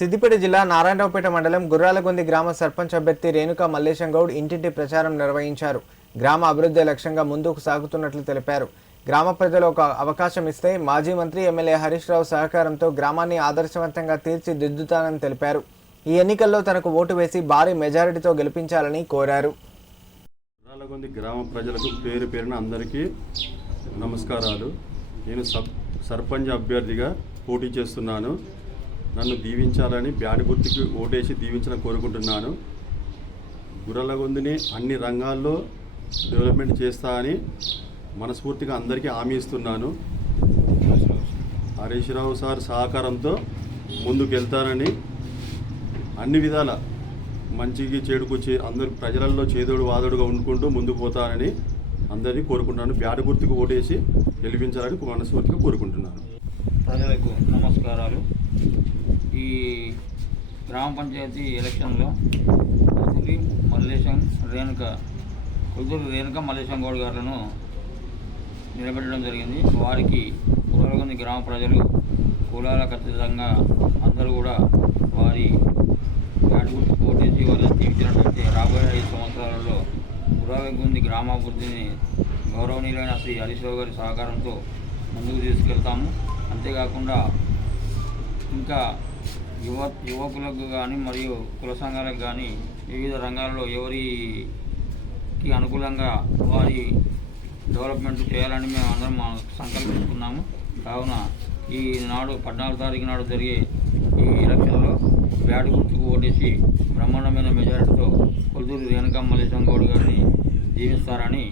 సిద్దిపేట జిల్లా నారాయణరావుపేట మండలం గుర్రాలగొంది గ్రామ సర్పంచ్ అభ్యర్థి రేణుకా మల్లేశం గౌడ్ ఇంటింటి ప్రచారం నిర్వహించారు. గ్రామ అభివృద్ధి లక్ష్యంగా ముందుకు సాగుతున్నట్లు తెలిపారు. గ్రామ ప్రజలు ఒక అవకాశం ఇస్తే మాజీ మంత్రి ఎమ్మెల్యే హరీష్ రావు సహకారంతో గ్రామాన్ని ఆదర్శవంతంగా తీర్చిదిద్దుతానని తెలిపారు. ఈ ఎన్నికల్లో తనకు ఓటు వేసి భారీ మెజారిటీతో గెలిపించాలని కోరారు. గుర్రాలగొంది గ్రామ ప్రజలకు పేరు పేరున అందరికీ నమస్కారాలు. నేను సర్పంచ్ అభ్యర్థిగా పోటీ చేస్తున్నాను. నన్ను దీవించాలని బ్యాట్ గుర్తుకి ఓటేసి దీవించాలని కోరుకుంటున్నాను. గుర్రాలగొందిని అన్ని రంగాల్లో డెవలప్మెంట్ చేస్తా అని మనస్ఫూర్తిగా అందరికీ హామీ ఇస్తున్నాను. హరీష్ రావు సార్ సహకారంతో ముందుకు వెళ్తానని, అన్ని విధాల మంచికి చెడుకు అందరు ప్రజలలో చేదోడు వాదోడుగా ఉండుకుంటూ ముందుకు పోతానని అందరినీ కోరుకుంటున్నాను. బ్యాట్ గుర్తుకు ఓటేసి గెలిపించాలని మనస్ఫూర్తిగా కోరుకుంటున్నాను. ప్రజలకు నమస్కారాలు. ఈ గ్రామ పంచాయతీ ఎలక్షన్లో కుదురు రేణుక మల్లేశం గౌడ్ గారులను నిలబెట్టడం జరిగింది. వారికి గుర్రాలగొంది గ్రామ ప్రజలు కులాల ఖచ్చితంగా అందరూ కూడా వారి బ్యాట్ గుర్తుకు ఓటేసి వాళ్ళని తీర్చినట్లయితే రాబోయే 5 సంవత్సరాలలో గుర్రాలగొంది గ్రామాభివృద్ధిని గౌరవనీయులైన శ్రీ హరీష్ రావు గారి సహకారంతో ముందుకు తీసుకెళ్తాము. అంతేకాకుండా ఇంకా యువకులకు కానీ మరియు కుల సంఘాలకు కానీ వివిధ రంగాల్లో ఎవరికి అనుకూలంగా వారి డెవలప్మెంట్ చేయాలని మేము అందరం సంకల్పించుకున్నాము. కావున ఈ నాడు 14 తారీఖు నాడు జరిగే ఈ ఎలక్షన్లో బ్యాట్ గుర్తుకు ఓటేసి బ్రహ్మాండమైన మెజారిటీతో కొల్దూరు రేణుకా మల్లేశం గౌడ్ గారిని దీవిస్తారని